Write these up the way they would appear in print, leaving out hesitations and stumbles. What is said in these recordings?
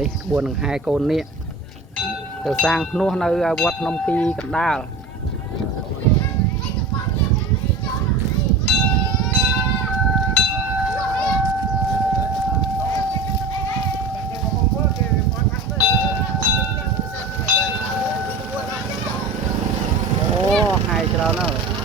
នេះក្បួននឹងហើយកូននេះទៅសាងភ្នោះនៅវត្តនំពីកណ្ដាលអូហើយច្រើនណាស់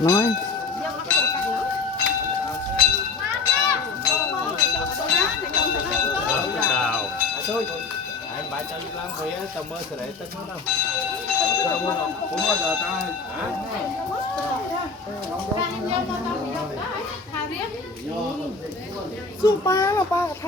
nói thôi anh bạn cho đi làm về tao mơ sẽ để tất nó đâu tao muốn cũng bao giờ tao Sumpah lah Pak.